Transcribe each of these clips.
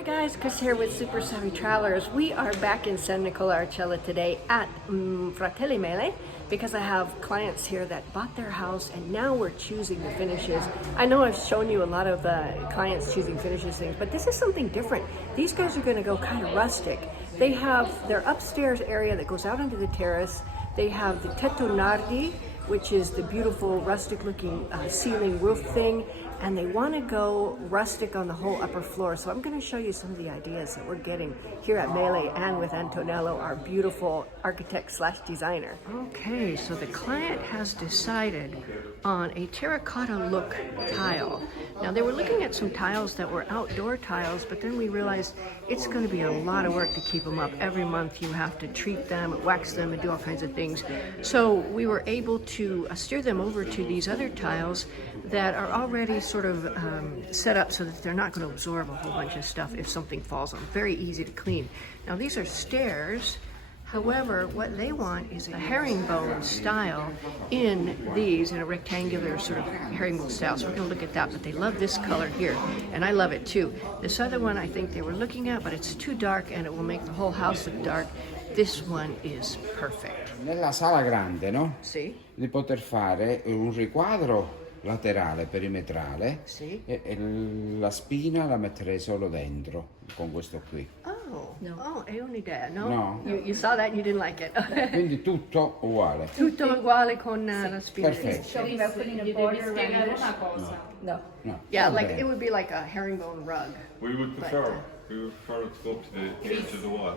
Hi guys, Chris here with Super Savvy Travelers. We are back in San Nicola Arcella today at Fratelli Mele because I have clients here that bought their house and now we're choosing the finishes. I know I've shown you a lot of clients choosing finishes things, but this is something different. These guys are going to go kind of rustic. They have their upstairs area that goes out onto the terrace. They have the tetto nardi, which is the beautiful rustic looking ceiling roof thing, and they want to go rustic on the whole upper floor. So I'm going to show you some of the ideas that we're getting here at Mele and with Antonello, our beautiful architect slash designer. Okay, so the client has decided on a terracotta look tile. Now they were looking at some tiles that were outdoor tiles, but then we realized it's going to be a lot of work to keep them up. Every month you have to treat them, wax them, and do all kinds of things. So we were able to steer them over to these other tiles that are already sort of set up so that they're not going to absorb a whole bunch of stuff if something falls on. Very easy to clean. Now these are stairs. However, what they want is a herringbone style in these, in a rectangular sort of herringbone style. So we're going to look at that, but they love this color here, and I love it too. This other one I think they were looking at, but it's too dark and it will make the whole house look dark. This one is perfect. Nella sala grande, no? Sì. Di poter fare un riquadro laterale, perimetrale, Sì. e la spina la metterei solo dentro, con questo qui. Oh, no. Oh, è un'idea, no? No. You saw that and you didn't like it. Quindi tutto uguale. Tutto uguale con la spina. Perfetto. Talking about putting a border around it. una cosa. No. No, Yeah, va like bene. it would be like a herringbone rug. We would prefer it to go up to the edge of the wall.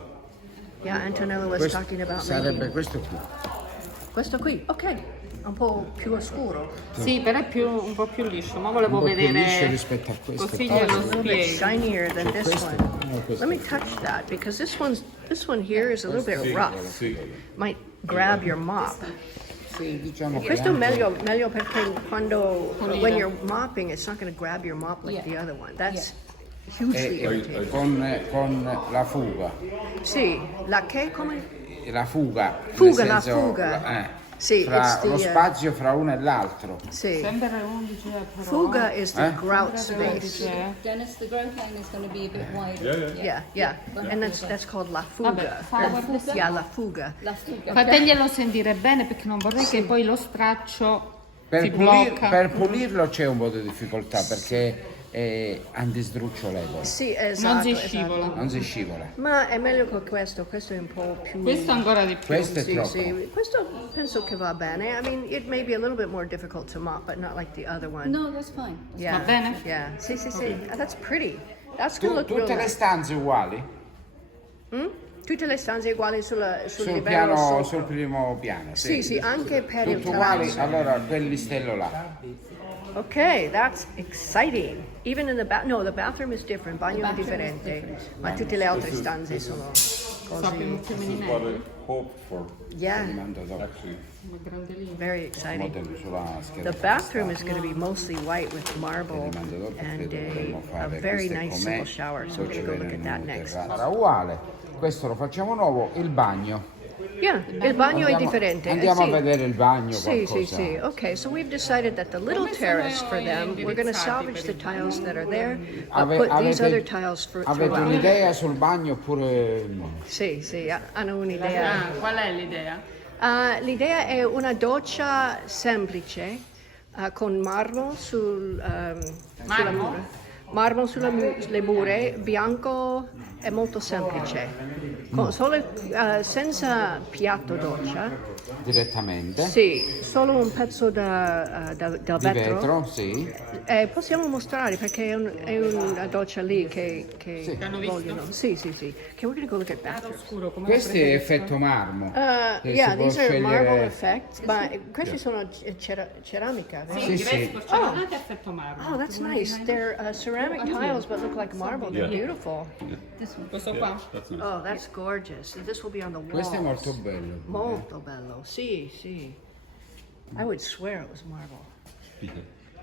Yeah, Antonello was Questo talking about sarebbe making questo qui. questo qui. Ok, un po' più scuro. Sì, però è un po' più liscio, ma volevo Un po' più vedere liscio rispetto a questo. così Poi- glielo A little bit spiego. shinier than this questo- one. no, questo- Let me touch that because this one here is a little bit rough. Sì. Might grab your mop. Sì, diciamo che Questo è anche- meglio perché when you're mopping, it's not going to grab your mop like the other one. That's hugely irritating. con la fuga. Sì, la che come? La fuga. Fuga, nel la senso, fuga. Sì, fra it's the, lo spazio fra uno e l'altro. Sì. Sempre 11 però. Fuga is the grout space. Dennis, the grout line is going to be a bit wider. Yeah. And that's called la fuga. Vabbè, Yeah, la fuga. La fuga. Fateglielo sentire bene perché non vorrei che poi lo straccio si Per blocca. pulirlo c'è un po' di difficoltà perché è antisdrucciolevole, Sì, esatto. Non si esatto. scivola. non si scivola. Ma è meglio che questo è un po' più... Questo ancora di più. Questo è Sì, troppo. sì. Questo penso che va bene. I mean, it may be a little bit more difficult to mop, but not like the other one. No, that's fine. Yeah. Va bene? Yeah. Sì. That's pretty. That's gonna look Tutte real le nice. stanze uguali? Tutte le stanze uguali sul Sul, livello piano, sopra. sul primo piano? Sì, anche per il Tutte uguali? terrazzo. Allora quel listello là. Okay, that's exciting. Even in the the bathroom is different, bagno è bathroom is differente, different. ma tutte le altre stanze sono Sappiamo così. This is what I hoped for, Yeah, Mando dopo. actually. very exciting. Modello sulla scheda. The bathroom is going to be mostly white with marble Mando dopo and perché dovremmo a fare very questo è nice com'è, simple shower. So poi we're ci going to go look at vedremo that in next. terrazzo. Sarà uguale, questo lo facciamo nuovo, il bagno. Yeah, il bagno è differente. Andiamo sì. a vedere il bagno Sì. qualcosa. Okay, so we've decided that the little terrace for them, we're going to salvage the tiles that are there, but put these other tiles avete throughout. un'idea sul bagno oppure no? Sì, hanno un'idea. Ah, qual è l'idea? L'idea è una doccia semplice con marmo sulle mura. Marmo sulle mura, bianco è molto semplice. Senza piatto doccia. Direttamente? Sì, solo un pezzo del Di vetro. vetro, sì. Possiamo mostrare perché è una doccia lì che Hanno visto? vogliono. Sì. Can we go look at that? Scuro, come Questo è effetto marmo. che si Yeah, può these are marble scegliere- effects, ma questi sono ceramica. vero? Sì, Sì, diverse porcellanate a effetto marmo. Oh, that's nice. They're ceramic tiles, but look like marble. They're beautiful. Questo qua. That's nice. Oh, that's gorgeous. This will be on the walls. Questo è molto bello. Molto bello. Sì. I would swear it was marble.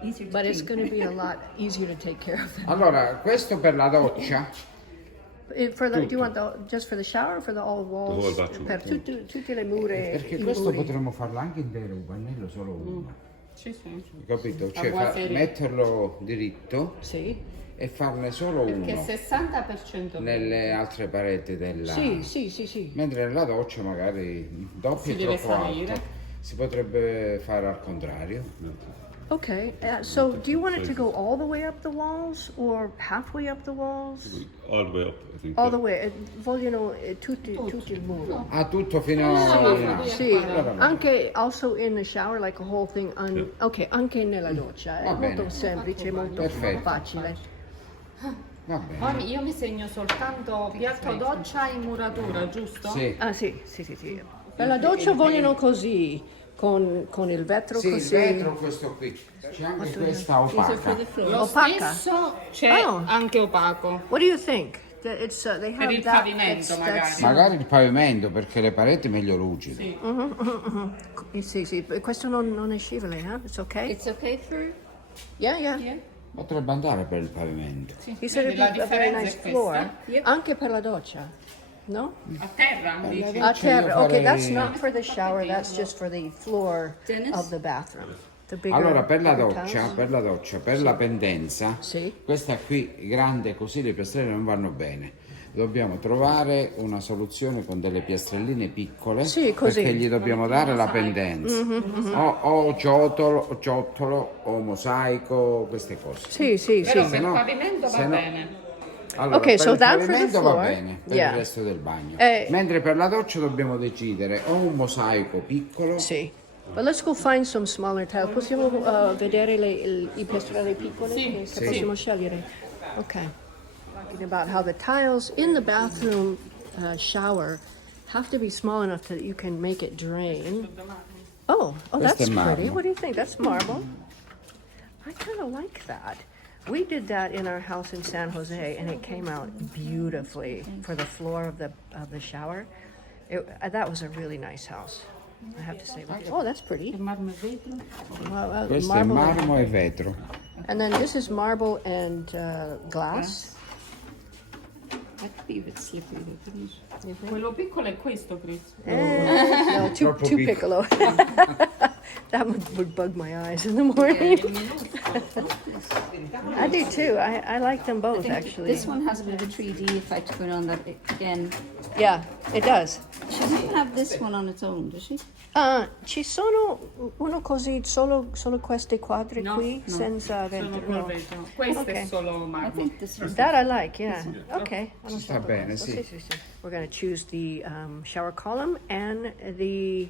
Easier to But it's clean. going to be a lot easier to take care of them. Allora, questo per la doccia, Do you want just for the shower or for the all walls? whole bathroom. Per tutte le mure. perché i questo muri. potremmo farlo anche intero, un pannello solo uno. Sì. Capito? Cioè buona serie. metterlo diritto Sì. e farne solo Che uno 60% nelle altre pareti della... Sì. Mentre nella doccia magari doppio Si è deve troppo salire. alto. Si potrebbe fare al contrario. Okay, so do you want it to go all the way up the walls or halfway up the walls? All the way up, I think. All yeah. the way, vogliono tutti il muro. Ah, tutto fino a... Sì, Allora, anche also in the shower, like a whole thing. Ok, anche nella doccia. È Va bene. molto semplice, molto Perfetto. facile. va bene. Poi io mi segno soltanto piatto doccia e muratura, giusto? Sì. Ah, sì. Per la doccia vogliono così, con il vetro Sì, il così. vetro questo qui. C'è anche questa opaca. Lo Opaca? stesso c'è Oh. anche opaco. What do you think? It's, they have Per il that, pavimento, magari. Magari il pavimento perché le pareti meglio lucide. Sì, questo non è scivole, It's okay? It's okay for Yeah. Potrebbe andare per il pavimento. He said Vedi, it'd la be a very differenza nice è floor. questa. Anche per la doccia, no? A terra, dici? A terra. io Okay, that's farei- not for the shower, that's just for the floor Dennis? of the bathroom. The bigger, Allora per la bigger doccia, tiles. per la pendenza, Sì. questa qui grande così le piastrelle non vanno bene. Dobbiamo trovare una soluzione con delle piastrelline piccole Sì, così. perché gli dobbiamo dare la pendenza. O ciottolo o mosaico, queste cose. Sì. Però per Se il no- pavimento se va no- bene. Allora, Okay, per so il that for the pavimento va floor. bene, per Yeah. il resto del bagno. Eh. Mentre per la doccia dobbiamo decidere o un mosaico piccolo. Sì. But let's go find some smaller tiles. Possiamo vedere i piastrelle piccole che possiamo scegliere? Okay. Talking about how the tiles in the bathroom shower have to be small enough that you can make it drain. Oh, that's Questo è marmo. pretty. What do you think? That's marble. I kind of like that. We did that in our house in San Jose, and it came out beautifully for the floor of the shower. That was a really nice house, I have to say. Oh, that's pretty. Il marmo e vetro. Questo è Marble marmo e vetro. and then this is marble and glass. I could be a bit slippery though, couldn't it? Quello piccolo è questo, Chris. No, too Troppo piccolo. That would bug my eyes in the morning. I do too. I like them I both think actually. this one has a bit of a 3D effect going on that again. Yeah, it does. She doesn't have this one on its own, does she? Ci sono uno così solo questi quadri No, qui no. senza Sono dentro. col No. vetro. Questo Ok. è solo I marmo. think this is That I like, yeah. Okay. Sta bene, sì. We're going to choose the shower column and the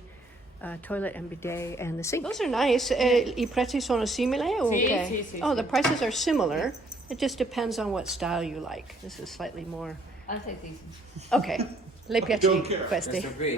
toilet and bidet and the sink. Those are nice. I prezzi sono simili? Okay. sì, Oh, the prices are similar. It just depends on what style you like. This is slightly more. I'll take these. Okay. Le piace questi? Questo qui,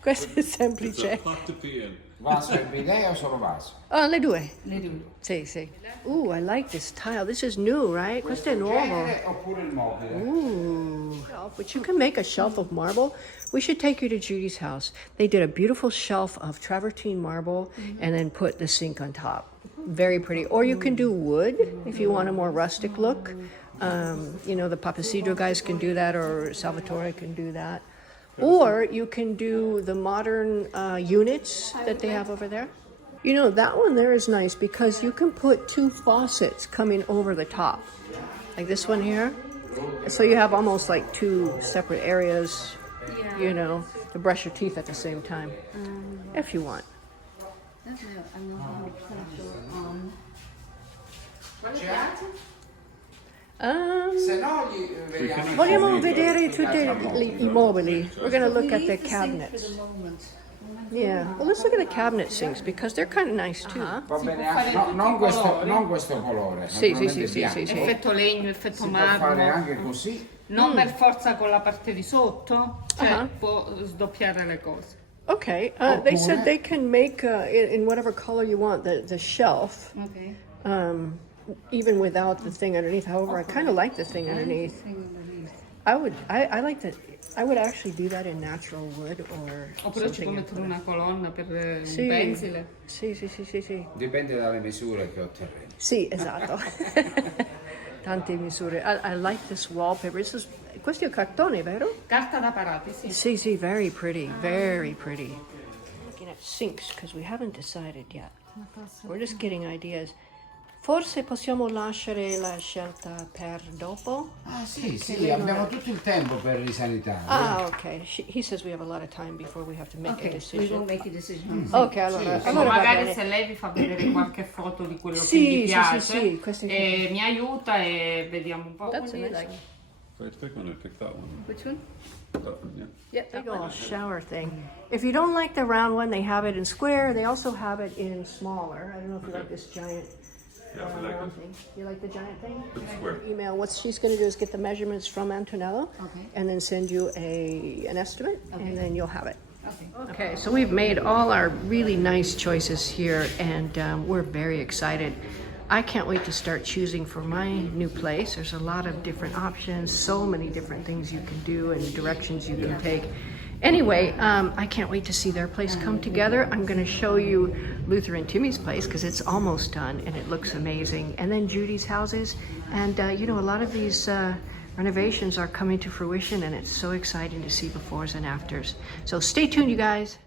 Questo è It's a semplice. pot to pee in. vaso e bidet o solo vaso? Oh, le due. They do. Sì. Ooh, I like this tile. This is new, right? Questo è nuovo. Genere oppure il mobile? Ooh. But you can make a shelf of marble. We should take you to Judy's house. They did a beautiful shelf of travertine marble and then put the sink on top. Very pretty. Or you can do wood if you want a more rustic look. The Papasidro guys can do that, or Salvatore can do that. Or you can do the modern units that they have over there. That one there is nice because you can put two faucets coming over the top. Like this one here. So you have almost like two separate areas, to brush your teeth at the same time, if you want. I'm not 100% sure on. Se no vediamo. Vogliamo vedere tutti i mobili. We're going to look at the For cabinets. the moment. Yeah, well, let's look at the cabinet sinks because they're kind of nice too. Va bene, fare no, tutti non i questo, colori. non questo colore. Sì, naturalmente sì, bianco. sì, sì. Effetto legno, effetto Si può fare marmo. anche così. Non per forza con la parte di sotto, cioè Ah. può sdoppiare le cose. Okay, they said they can make in whatever color you want the shelf, Okay. even without the thing underneath. However, I kind of like the thing underneath. I like that. I would actually do that in natural wood or Oppure ci può something. mettere una colonna per un Sì. pensile. Sì. Dipende dalle misure che otterremo. Sì, esatto. Tante misure. I like this wallpaper. Questo è cartone, vero? Carta da parati, sì. See, very pretty, very pretty. Looking at sinks because we haven't decided yet. We're just getting ideas. Forse possiamo lasciare la scelta per dopo. Ah sì, sì, abbiamo tutto il tempo per i sanitari. Ah, ok. He says we have a lot of time before we have to make a Okay, we decision. will make a decision. Ok, allora, Sì, allora va magari bene. se lei vi fa vedere qualche foto di quello Sì, che gli sì, piace, sì, questi- mi aiuta e vediamo un po'. That's a What do you nice like? one. If I had to pick one, I'd pick that one. Which one? That one, yeah. Big old shower thing. If you don't like the round one, they have it in square. They also have it in smaller. I don't know if you like this giant Yeah, I like round it. thing. You like the giant thing? It's square. Email. What she's going to do is get the measurements from Antonello, Okay. and then send you an estimate, and then you'll have it. Okay. Okay, so we've made all our really nice choices here, and we're very excited. I can't wait to start choosing for my new place. There's a lot of different options, so many different things you can do and directions you can take. Anyway, I can't wait to see their place come together. I'm going to show you Luther and Timmy's place because it's almost done and it looks amazing. And then Judy's houses. And, you know, a lot of these renovations are coming to fruition and it's so exciting to see befores and afters. So stay tuned, you guys.